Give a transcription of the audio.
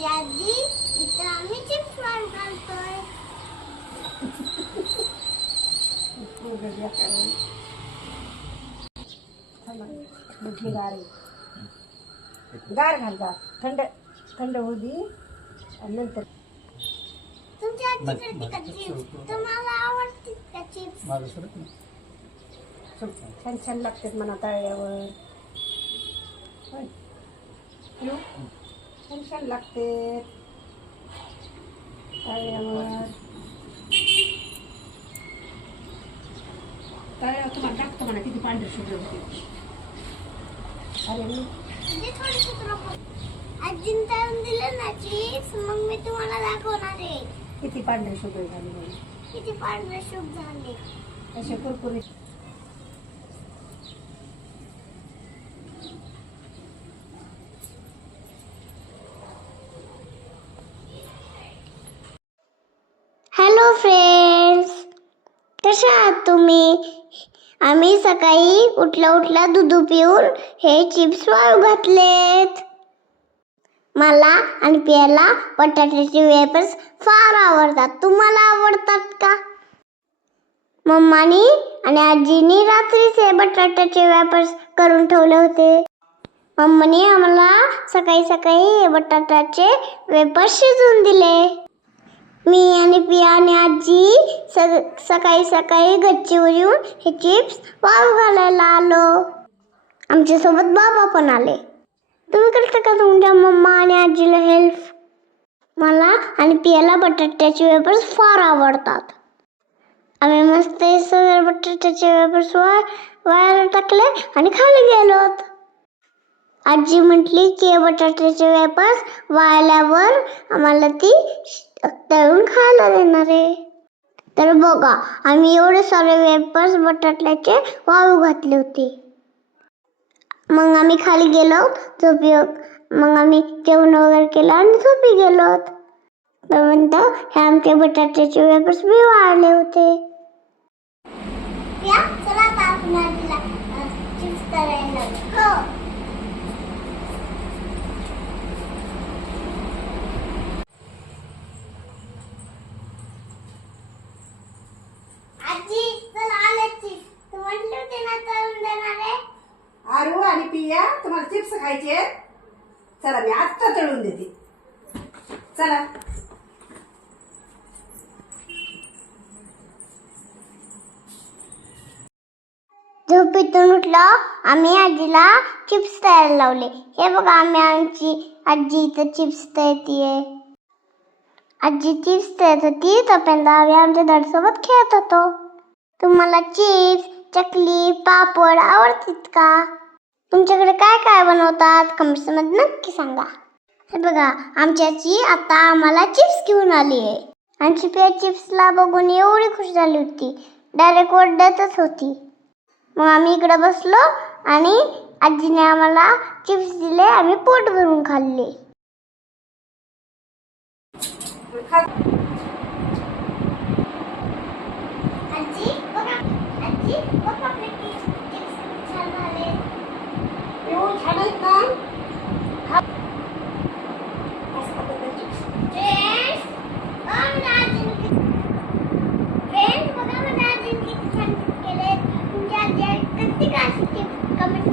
माझी आजी इथं आम्ही चिप्स वाळू घालतोय. गार घाल गार थंड थंड होऊ दे आणि नंतर तुमच्या आजीकडे का चिप्स तुम्हाला आवडते का चिप्स? छान छान लागतात म्हणा तळल्यावर. छान छान लागते तळल्यावर. तळल्यावर तुम्हाला टाकतो म्हणा किती पांढरे शुभ्र होते. अरे मी म्हणजे थोडीशी आजीने तळून दिलं ना चिप्स मग मी तुम्हाला दाखवणार आहे किती पांढरे शुभ्र झाले म्हणून. किती पांढरे शुभ झाले. असे कुरकुरीत. हॅलो फ्रेंड्स, कशा आहात तुम्ही? आम्ही सकाळी उठल्या दूध पिऊन हे चिप्स वाळू घातलेत. मला आणि पियाला बटाट्याचे वेफर्स फार आवडतात. तुम्हाला आवडतात का? मम्मानी आणि आजीनी रात्रीच हे बटाट्याचे वेफर्स करून ठेवले होते. मम्मानी आम्हाला सकाळी सकाळी हे बटाट्याचे वेफर्स शिजवून दिले. मी आणि पिया आणि आजी सकाळी सकाळी गच्चीवर येऊन हे चिप्स वाळू घालायला आलो. आमच्यासोबत बाबा पण आले. तुम्ही करता का तुमच्या मम्मा आणि आजीला हेल्प? मला आणि पियाला बटाट्याचे वेफर्स फार आवडतात. आम्ही मस्त हे सगळे बटाट्याचे वेफर्स वाळायला टाकले आणि खाली गेलो. आजी म्हटली की बटाट्याचे वेफर्स वाळल्यावर आम्हाला ती तळून खायला देणार आहे. तर बघा आम्ही एवढे सारे वेफर्स बटाट्याचे वाळू घातले होते. मग आम्ही खाली गेलो झोपी. मग आम्ही जेवण वगैरे केलं आणि झोपी गेलो. नंतर हे आमचे बटाट्याचे वेफर्स बी वाळले होते. चला आता आपण आजीला चिप्स तळायला. हो. आजी चला आले चिप्स. तू म्हटली होती ना तळून देणार आहे. आरू आणि पिया तुम्हाला चिप्स खायचे. चला मी आत्ता तळून देते. चला. झोपेतून उठलो आम्ही आजीला चिप्स तळायला लावले. हे बघा आमची आजी इथं चिप्स तळतीये. आजी चिप्स तळत होती तोपर्यंत आम्ही आमच्या दादासोबत खेळत होतो. तुम्हाला चिप्स, चकली, पापड आवडतात का? तुमच्याकडे काय काय बनवतात कमेंट्समध्ये नक्की सांगा. हे बघा आमची आजी आता आम्हाला चिप्स घेऊन आली आहे. आमची पिया चिप्सला बघून एवढी खुश झाली होती, डायरेक्ट ओरडतच होती. मग आम्ही इकडे बसलो आणि आजीने आम्हाला चिप्स दिले. आम्ही पोट भरून खाल्ले. आजी बघा आपले चिप्स छान झाले. छान आहेत ना? फ्रेंड्स बघा माझ्या आजीने किती छान केले. तुमच्या आजी कशी चिप्स कमेंट